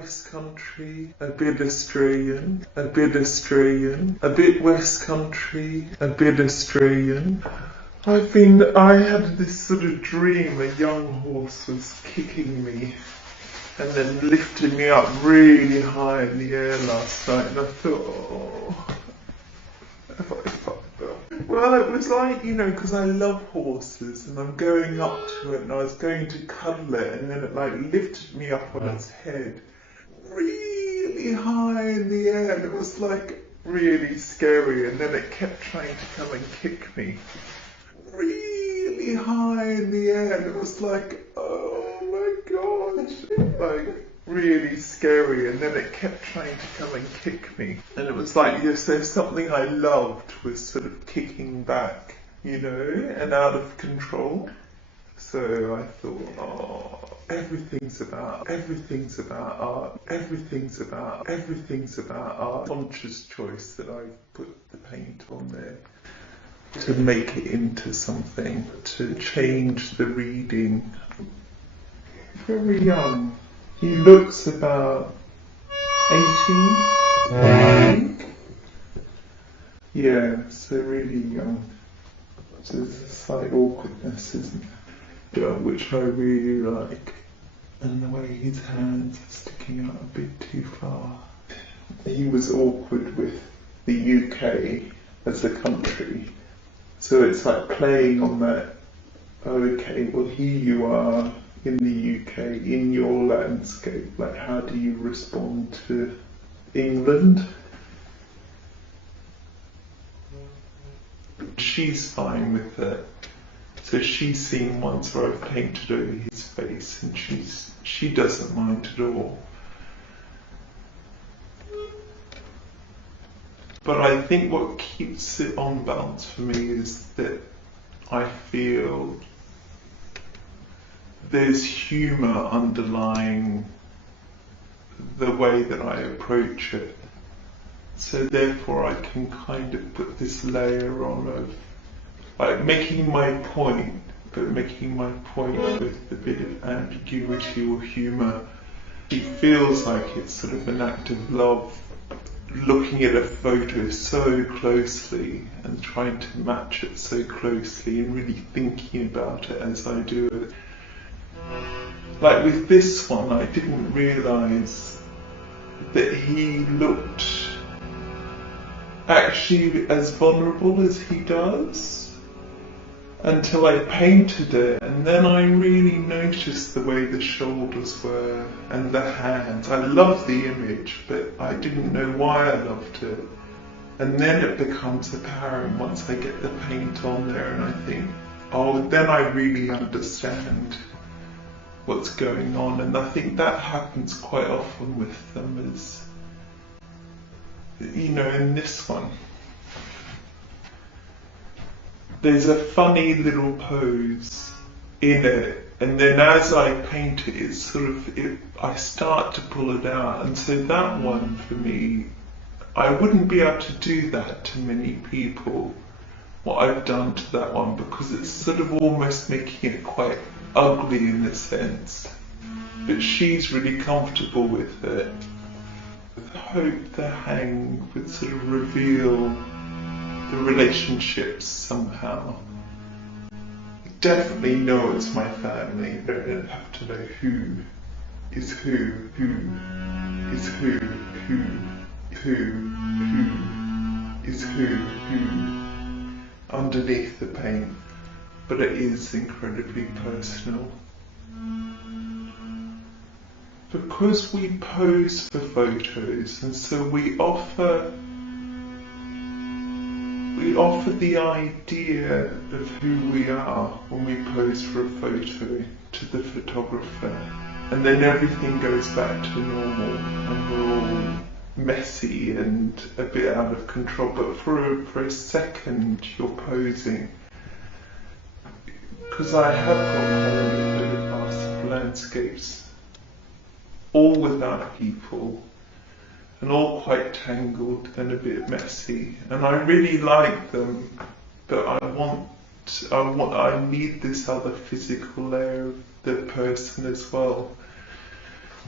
West Country, a bit Australian, a bit Australian, a bit West Country, a bit Australian. I had this sort of dream, a young horse was kicking me and then lifted me up really high in the air last night, and I thought, oh, have I fucked up? Well, it was like, because I love horses, and I'm going up to it, and I was going to cuddle it, and then it like lifted me up on its head, really high in the air, and it was like really scary, and then it kept trying to come and kick me, really high in the air, and it was like, oh my gosh, like really scary, and then it kept trying to come and kick me, and it was like, yes, there's something I loved was sort of kicking back, and out of control. So I thought, oh, everything's about art, everything's about art. Conscious choice that I put the paint on there to make it into something, to change the reading. Very young. He looks about 18, I think. Yeah, so really young. So there's a slight awkwardness, isn't there? Yeah, which I really like. And the way his hands are sticking out a bit too far. He was awkward with the UK as a country. So it's like playing on that, okay, well here you are in the UK, in your landscape, like how do you respond to England? She's fine with it. So she's seen ones where I've painted over his face, and she doesn't mind at all. But I think what keeps it on balance for me is that I feel there's humour underlying the way that I approach it. So therefore I can kind of put this layer on of like making my point, but making my point with a bit of ambiguity or humour. It feels like it's sort of an act of love, looking at a photo so closely and trying to match it so closely and really thinking about it as I do it. Like with this one, I didn't realise that he looked actually as vulnerable as he does until I painted it, and then I really noticed the way the shoulders were and the hands. I love the image, but I didn't know why I loved it. And then it becomes apparent once I get the paint on there, and I think, oh, then I really understand what's going on. And I think that happens quite often with them, is, in this one, there's a funny little pose in it, and then as I paint it, it's sort of, I start to pull it out. And so that one, for me, I wouldn't be able to do that to many people, what I've done to that one, because it's sort of almost making it quite ugly in a sense. But she's really comfortable with it. I hope the hang would sort of reveal the relationships somehow. I definitely know it's my family, but I don't have to know who is who is who is who underneath the paint, but it is incredibly personal. Because we pose for photos, and so we offer the idea of who we are when we pose for a photo to the photographer, and then everything goes back to normal and we're all messy and a bit out of control. But for a second you're posing, because I have got photographs of landscapes all without people, and all quite tangled and a bit messy, and I really like them, but I need this other physical layer of the person as well.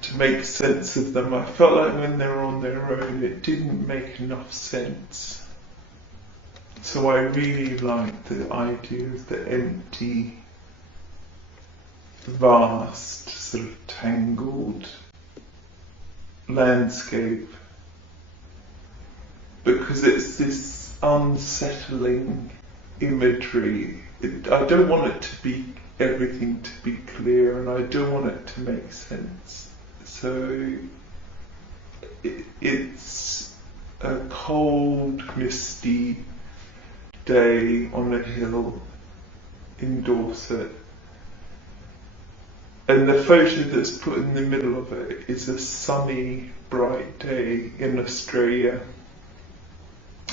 to make sense of them. I felt like when they were on their own, it didn't make enough sense. So I really liked the idea of the empty, vast, sort of tangled landscape, because it's this unsettling imagery. I don't want it to be everything to be clear, and I don't want it to make sense. So it's a cold, misty day on a hill in Dorset, and the photo that's put in the middle of it is a sunny, bright day in Australia.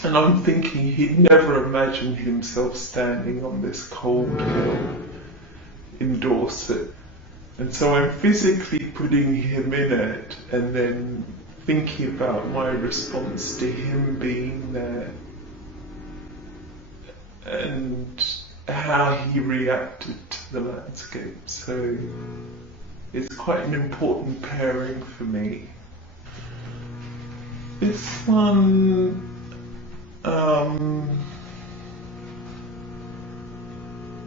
And I'm thinking he'd never imagined himself standing on this cold hill in Dorset. And so I'm physically putting him in it and then thinking about my response to him being there and how he reacted to the landscape. So it's quite an important pairing for me. This one,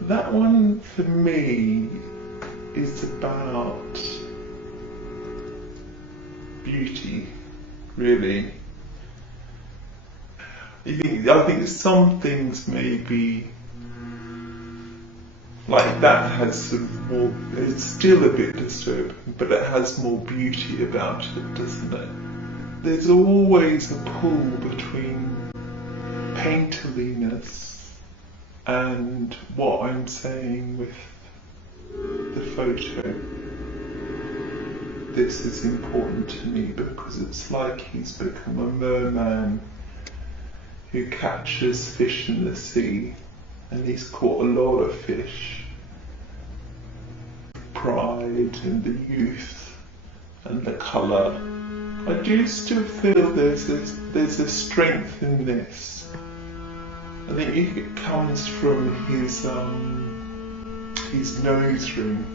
that one for me is about beauty, really. I think some things maybe like that has sort of more, it's still a bit disturbing, but it has more beauty about it, doesn't it? There's always a pull between painterliness and what I'm saying with the photo. This is important to me because it's like he's become a merman who catches fish in the sea, and he's caught a lot of fish. Pride and the youth and the colour. I do still feel there's a strength in this. I think it comes from his nose ring,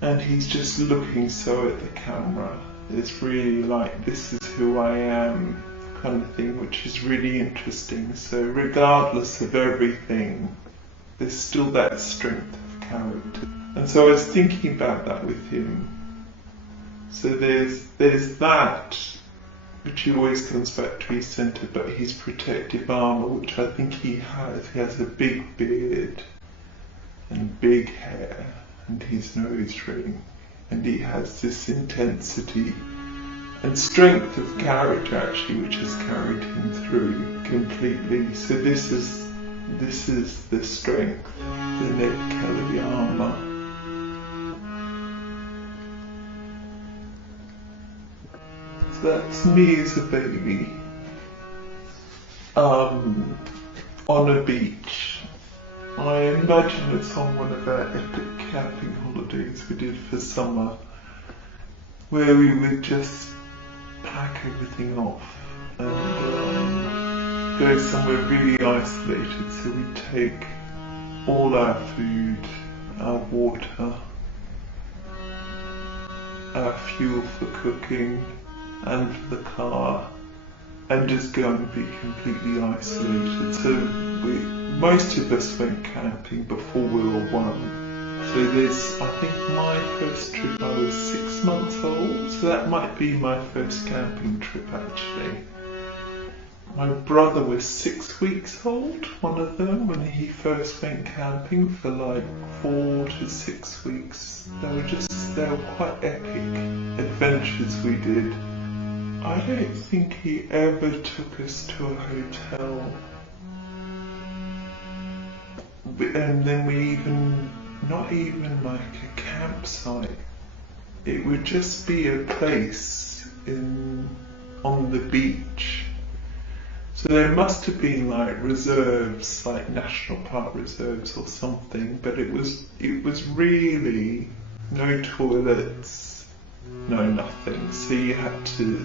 and he's just looking so at the camera. It's really like, this is who I am kind of thing, which is really interesting. So regardless of everything, there's still that strength of character. And so I was thinking about that with him. So there's that, which he always comes back to his centre, but his protective armour, which I think he has. He has a big beard and big hair and his nose ring, and he has this intensity and strength of character actually, which has carried him through completely. So this is the strength, the Ned Kelly armour. So that's me as a baby, on a beach. I imagine it's on one of our epic camping holidays we did for summer, where we would just pack everything off and go somewhere really isolated. So we'd take all our food, our water, our fuel for cooking and for the car, and just go and be completely isolated. So most of us went camping before we were 1. So this, I think my first trip I was 6 months old, so that might be my first camping trip actually. My brother was 6 weeks old, one of them, when he first went camping for like 4 to 6 weeks. They were quite epic adventures we did. I don't think he ever took us to a hotel. And then not even like a campsite. It would just be a place on the beach. So there must have been like reserves, like national park reserves or something, but it was really no toilets, no nothing. So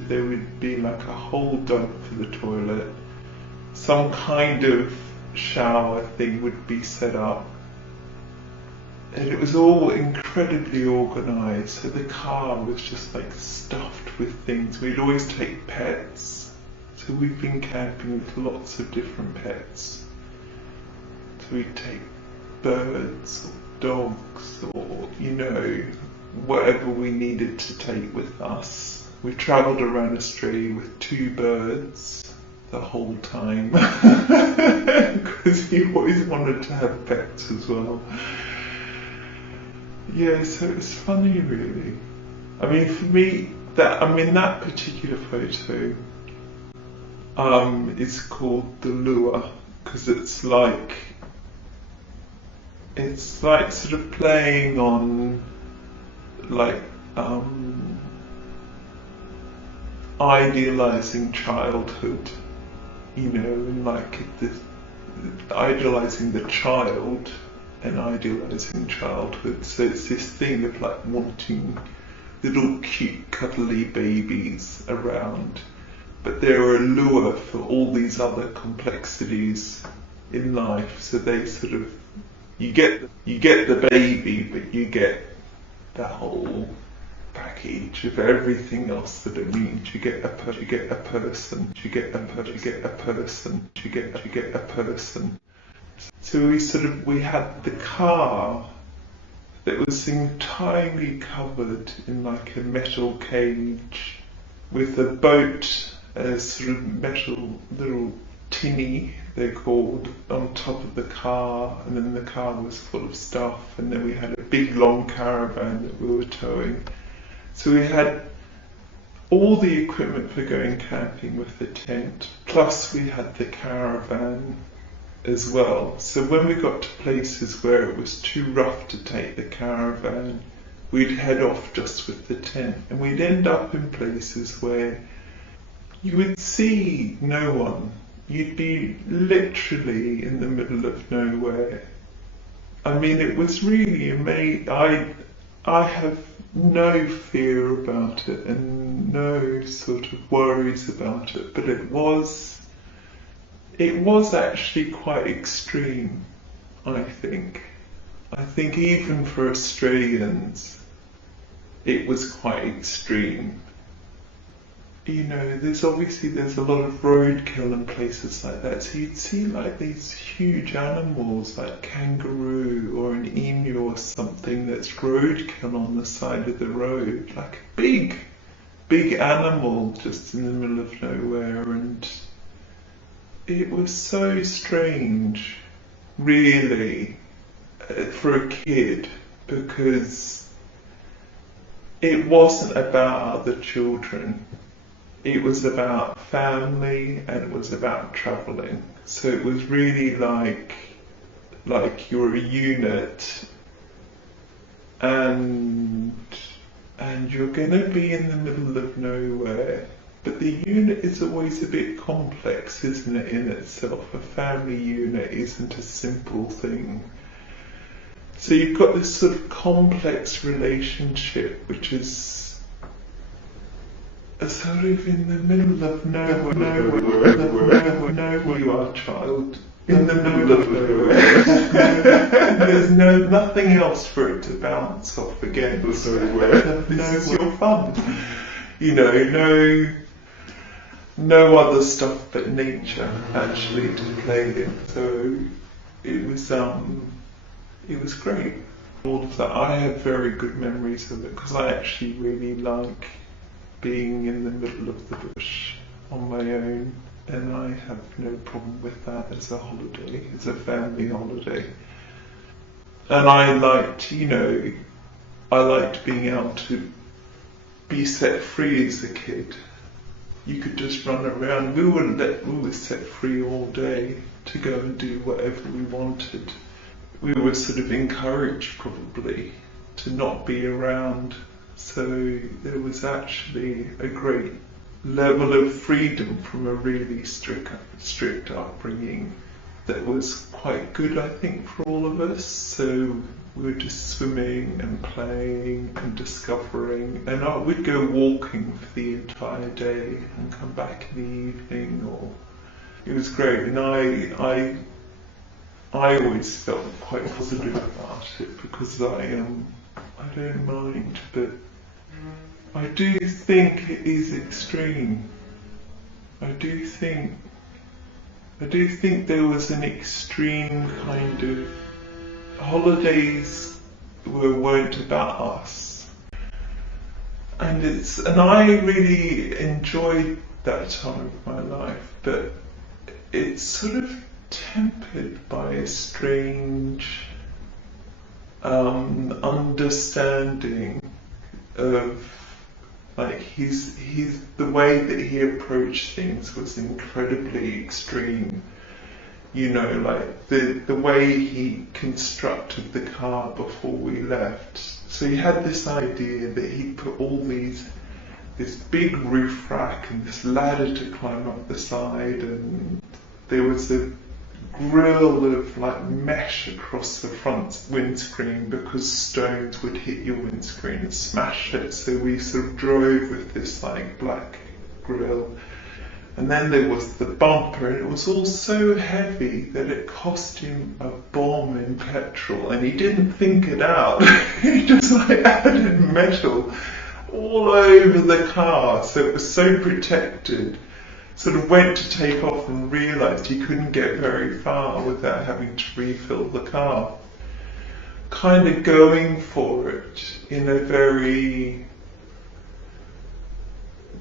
there would be like a hole dug for the toilet, some kind of shower thing would be set up, And it was all incredibly organised. So the car was just like stuffed with things. We'd always take pets. So we've been camping with lots of different pets. So we'd take birds or dogs or, you know, whatever we needed to take with us. We travelled around Australia with 2 birds the whole time. Because he always wanted to have pets as well. Yeah, so it's funny really. I mean, for me, that particular photo is called The Lure, because it's like sort of playing on like idealizing childhood, you know, and like idealizing the child and idealizing childhood. So it's this thing of like wanting little cute cuddly babies around, but they're a lure for all these other complexities in life. So they sort of, you get the baby, but you get the whole package of everything else that it means. You get a person, you get a person, you get a person. So we had the car that was entirely covered in like a metal cage with a boat, a sort of metal little tinny, they're called, on top of the car, and then the car was full of stuff, and then we had a big long caravan that we were towing. So we had all the equipment for going camping with the tent, plus we had the caravan as well. So when we got to places where it was too rough to take the caravan, we'd head off just with the tent, and we'd end up in places where you would see no one. You'd be literally in the middle of nowhere. I mean, it was really amazing. I have no fear about it and no sort of worries about it, but it was actually quite extreme, I think. I think even for Australians, it was quite extreme. You know, there's a lot of roadkill in places like that, so you'd see like these huge animals like kangaroo or an emu or something that's roadkill on the side of the road, like a big animal just in the middle of nowhere, and it was so strange, really, for a kid, because it wasn't about other children. It was about family and it was about travelling. So it was really like you're a unit and you're gonna be in the middle of nowhere. But the unit is always a bit complex, isn't it, in itself? A family unit isn't a simple thing. So you've got this sort of complex relationship which is sort of in the middle of nowhere, you are, child. In the middle of nowhere. There's nothing else for it to bounce off against. This is your fun. You know, no other stuff but nature actually to play in. So it was great. All of that. I have very good memories of it because I actually really like being in the middle of the bush on my own, and I have no problem with that as a holiday, as a family holiday. And I liked being able to be set free as a kid. You could just run around. We were set free all day to go and do whatever we wanted. We were sort of encouraged probably to not be around. So there was actually a great level of freedom from a really strict upbringing that was quite good, I think, for all of us. So we were just swimming and playing and discovering, and we'd go walking for the entire day and come back in the evening. It was great, and I always felt quite positive about it because I don't mind, but I do think it is extreme. I do think there was an extreme kind of holidays weren't about us, and I really enjoyed that time of my life, but it's sort of tempered by a strange understanding of, like, he's the way that he approached things was incredibly extreme. You know, like the way he constructed the car before we left. So he had this idea that he'd put this big roof rack and this ladder to climb up the side, and there was a grill of like mesh across the front windscreen because stones would hit your windscreen and smash it. So we sort of drove with this like black grill. And then there was the bumper, and it was all so heavy that it cost him a bomb in petrol, and he didn't think it out. He just like added metal all over the car, so it was so protected. Sort of went to take off and realised he couldn't get very far without having to refill the car. Kind of going for it in a very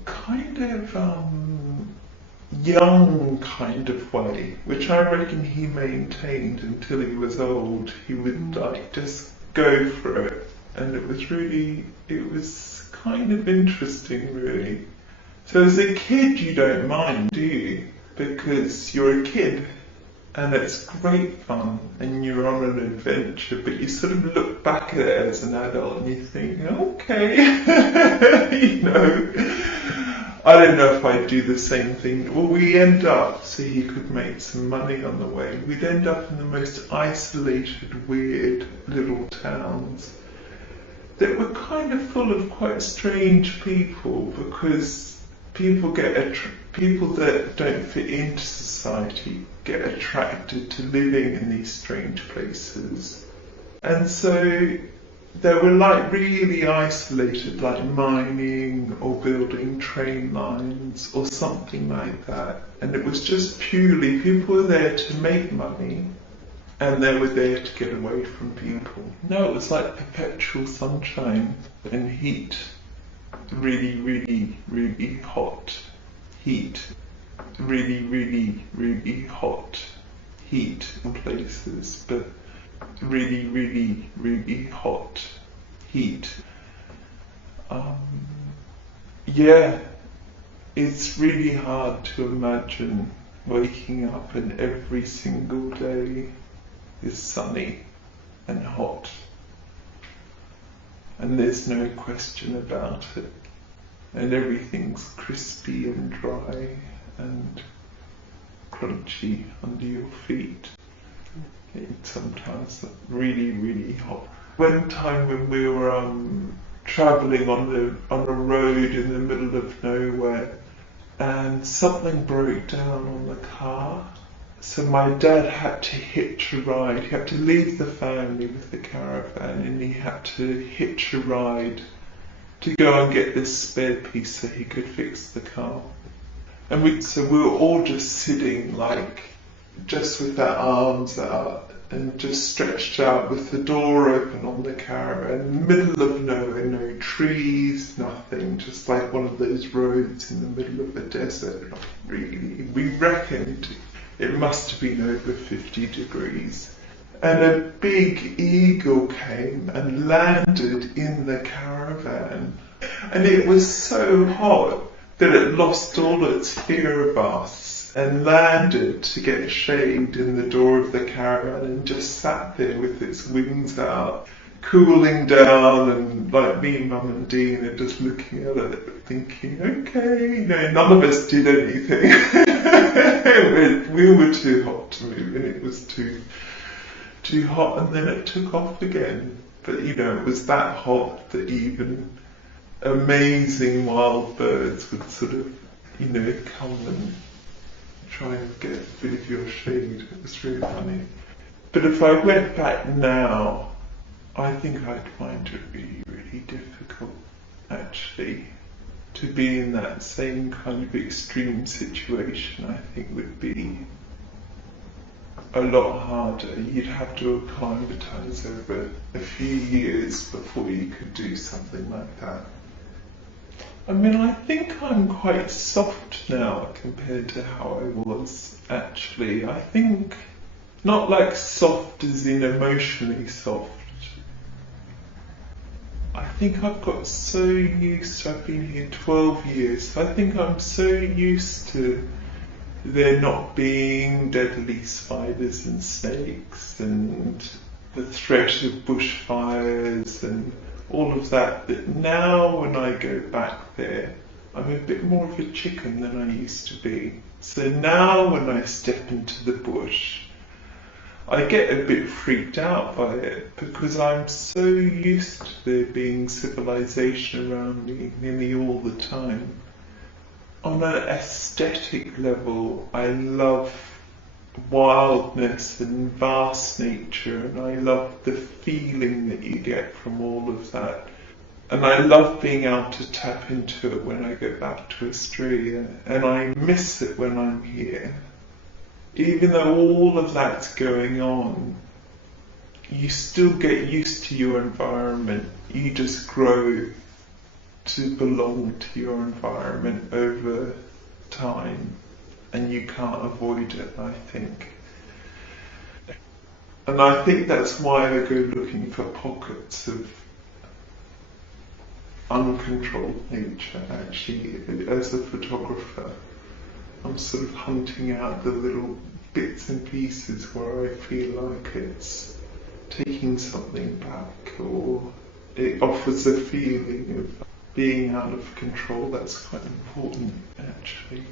kind of young kind of way, which I reckon he maintained until he was old. He would like just go for it, and it was kind of interesting, really. So as a kid you don't mind, do you? Because you're a kid and it's great fun and you're on an adventure, but you sort of look back at it as an adult and you think, okay, you know, I don't know if I'd do the same thing. Well, we end up, so he could make some money on the way, we'd end up in the most isolated, weird little towns that were kind of full of quite strange people, because people that don't fit into society get attracted to living in these strange places. And so they were like really isolated, like mining or building train lines or something like that. And it was just purely, people were there to make money and they were there to get away from people. No, it was like perpetual sunshine and heat. Really, really, really hot heat. Really, really, really hot heat in places, but really, really, really hot heat. Yeah, it's really hard to imagine waking up and every single day is sunny and hot. And there's no question about it. And everything's crispy and dry and crunchy under your feet. It's sometimes really, really hot. One time when we were travelling on a road in the middle of nowhere, and something broke down on the car. So my dad had to hitch a ride. He had to leave the family with the caravan, and he had to hitch a ride to go and get this spare piece so he could fix the car. And we were all just sitting, like, just with our arms out and just stretched out with the door open on the caravan, middle of nowhere, no trees, nothing, just like one of those roads in the middle of the desert. Not really. We reckoned it must have been over 50 degrees. And a big eagle came and landed in the caravan. And it was so hot that it lost all its fear of us and landed to get shade in the door of the caravan and just sat there with its wings out, cooling down, and like me, Mum and Dean are just looking at it thinking, okay, no, none of us did anything. We were too hot to move and it was too hot, and then it took off again. But you know, it was that hot that even amazing wild birds would sort of, you know, come and try and get a bit of your shade. It was really funny. But if I went back now, I think I'd find it really, really difficult, actually. To be in that same kind of extreme situation, I think would be a lot harder. You'd have to acclimatise over a few years before you could do something like that. I mean, I think I'm quite soft now compared to how I was, actually. I think, not like soft as in emotionally soft. I think I've got so used, I've been here 12 years, I think I'm so used to there not being deadly spiders and snakes and the threat of bushfires and all of that, that now when I go back there, I'm a bit more of a chicken than I used to be. So now when I step into the bush, I get a bit freaked out by it because I'm so used to there being civilization around me nearly all the time. On an aesthetic level, I love wildness and vast nature, and I love the feeling that you get from all of that. And I love being able to tap into it when I go back to Australia, and I miss it when I'm here. Even though all of that's going on, you still get used to your environment. You just grow to belong to your environment over time, and you can't avoid it, I think. And I think that's why I go looking for pockets of uncontrolled nature, actually, as a photographer. I'm sort of hunting out the little bits and pieces where I feel like it's taking something back, or it offers a feeling of being out of control. That's quite important, actually.